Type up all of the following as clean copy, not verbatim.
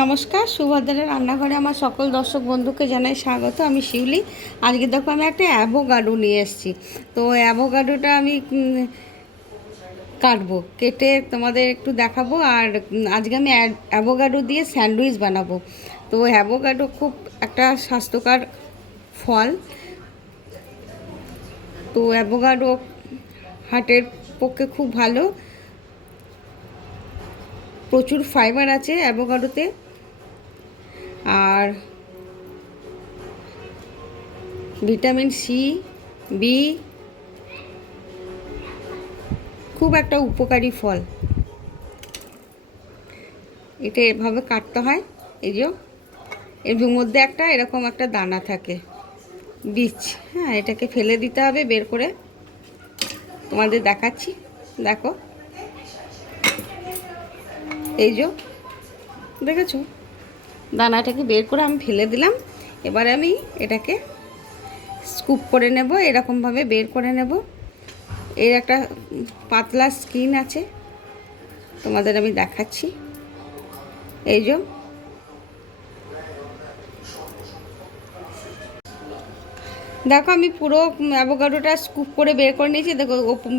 নমস্কার, সুভদ্রার রান্নাঘরে আমার সকল দর্শক বন্ধুকে জানাই স্বাগত। আমি শিউলি। আজকে দেখো আমি একটা অ্যাভোকাডো নিয়ে এসেছি। তো অ্যাভোকাডোটা আমি কাটবো, কেটে তোমাদের একটু দেখাবো। আর আজকে আমি অ্যাভোকাডো দিয়ে স্যান্ডউইচ বানাবো। তো অ্যাভোকাডো খুব একটা স্বাস্থ্যকর ফল। তো অ্যাভোকাডো হার্টের পক্ষে খুব ভালো, প্রচুর ফাইবার আছে অ্যাভোকাডোতে। আর ভিটামিন সি, বি, খুব একটা উপকারী ফল। এটা এভাবে কাটতে হয়। এই যে এর মধ্যে একটা এরকম একটা দানা থাকে, বীজ। হ্যাঁ, এটাকে ফেলে দিতে হবে বের করে। তোমাদের দেখাচ্ছি, দেখো। এই যে দেখেছো, দানাটাকে বের করে আমি ফেলে দিলাম। এবারে আমি এটাকে স্কুপ করে নেব, এরকমভাবে বের করে নেব। এর একটা পাতলা স্কিন আছে, তোমাদের আমি দেখাচ্ছি। এই যে দেখো, আমি পুরো অ্যাভোকাডোটা স্কুপ করে বের করে নিয়েছি। দেখো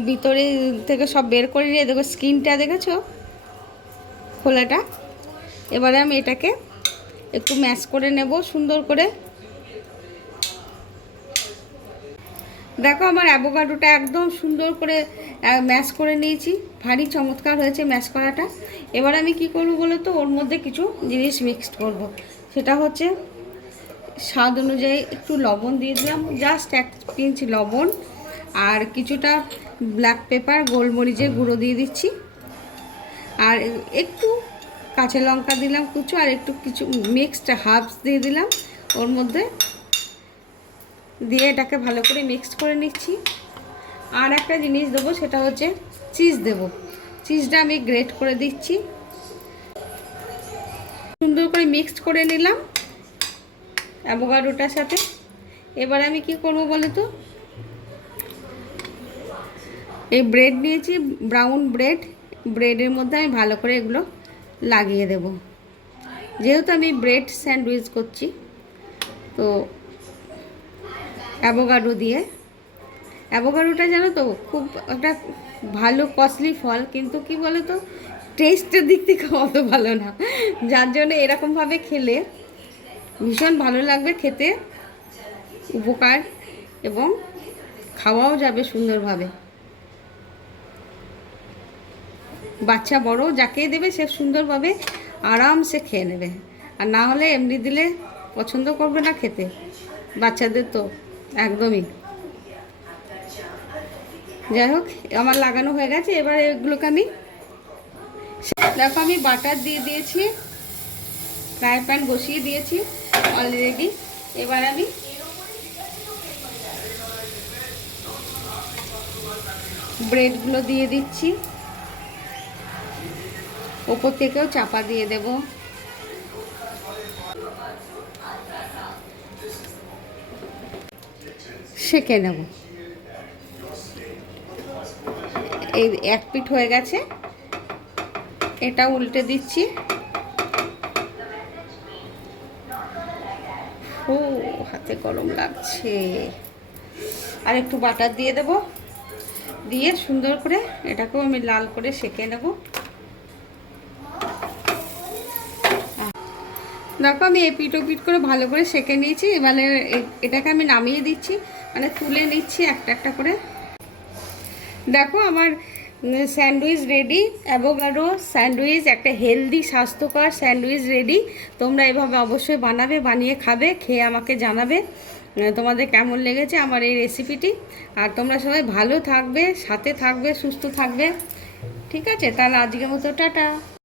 ভিতরে থেকে সব বের করে নিয়ে, দেখো স্কিনটা দেখেছো, খোলাটা। এবারে আমি এটাকে একটু ম্যাশ করে নেব সুন্দর করে। দেখো, আমার অ্যাভোকাডোটা একদম সুন্দর করে ম্যাশ করে নিয়েছি। ভারী চমৎকার হয়েছে ম্যাশ করাটা। এবার আমি কি করব বলো তো, ওর মধ্যে কিছু জিনিস মিক্সড করব। সেটা হচ্ছে স্বাদ অনুযায়ী একটু লবণ দিয়ে দিলাম, জাস্ট 1 পিঞ্চ লবণ। আর কিছুটা ব্ল্যাক পেপার, গোলমরিচের গুঁড়ো দিয়ে দিচ্ছি। আর একটু কাঁচা লঙ্কা দিলাম কুচো, আর একটু কিছু মিক্সড হার্বস দিয়ে দিলাম ওর মধ্যে। দিয়ে এটাকে ভালো করে মিক্সড করে নিচ্ছি। আর একটা জিনিস দেবো, সেটা হচ্ছে চিজ দেব। চিজটা আমি গ্রেট করে দিচ্ছি। সুন্দর করে মিক্সড করে নিলাম অ্যাভোকাডোটার সাথে। এবার আমি কি করব বলো তো, এই ব্রেড নিয়েছি, ব্রাউন ব্রেড। ব্রেডের মধ্যে আমি ভালো করে এগুলো লাগিয়ে দেব। যেহেতু আমি ব্রেড স্যান্ডউইচ করছি, তো অ্যাভোকাডো দিয়ে। অ্যাভোকাডোটা জানো তো খুব একটা ভালো কস্টলি ফল, কিন্তু কি বলো তো, টেস্টের দিক থেকে অত ভালো না। যার জন্য এরকমভাবে খেলে ভীষণ ভালো লাগবে খেতে, উপকার, এবং খাওয়াও যাবে সুন্দরভাবে। বাচ্চা বড় যাকেই দেবে সে সুন্দরভাবে আরামসে খেয়ে নেবে। আর না হলে এমনি দিলে পছন্দ করবে না খেতে, বাচ্চাদের তো একদমই। যাই হোক, আমার লাগানো হয়ে গেছে। এবার এগুলোকে আমি, দেখো আমি বাটার দিয়ে দিয়েছি, ফ্রাই প্যান বসিয়ে দিয়েছি অলরেডি। এবার আমি ব্রেডগুলো দিয়ে দিচ্ছি, ওপর থেকেও চাপা দিয়ে দেব। সেঁকে নেব। এই 1 পিঠ হয়ে গেছে, এটা উল্টে দিচ্ছি। ও, হাতে গরম লাগছে। আর একটু বাটার দিয়ে দেব, দিয়ে সুন্দর করে এটাকেও আমি লাল করে সেঁকে নেব। দেখো, আমি এপিট ওপিট করে ভালো করে সেঁকে নিয়েছি। এবারে এটাকে আমি নামিয়ে দিচ্ছি, মানে তুলে নিচ্ছি একটা একটা করে। দেখো, আমার স্যান্ডউইচ রেডি। অ্যাভোকাডো স্যান্ডউইচ, একটা হেলদি স্বাস্থ্যকর স্যান্ডউইচ রেডি। তোমরা এভাবে অবশ্যই বানাবে, বানিয়ে খাবে, খেয়ে আমাকে জানাবে তোমাদের কেমন লেগেছে আমার এই রেসিপিটি। আর তোমরা সবাই ভালো থাকবে, সাথে থাকবে, সুস্থ থাকবে। ঠিক আছে, তাহলে আজকের মতো টাটা।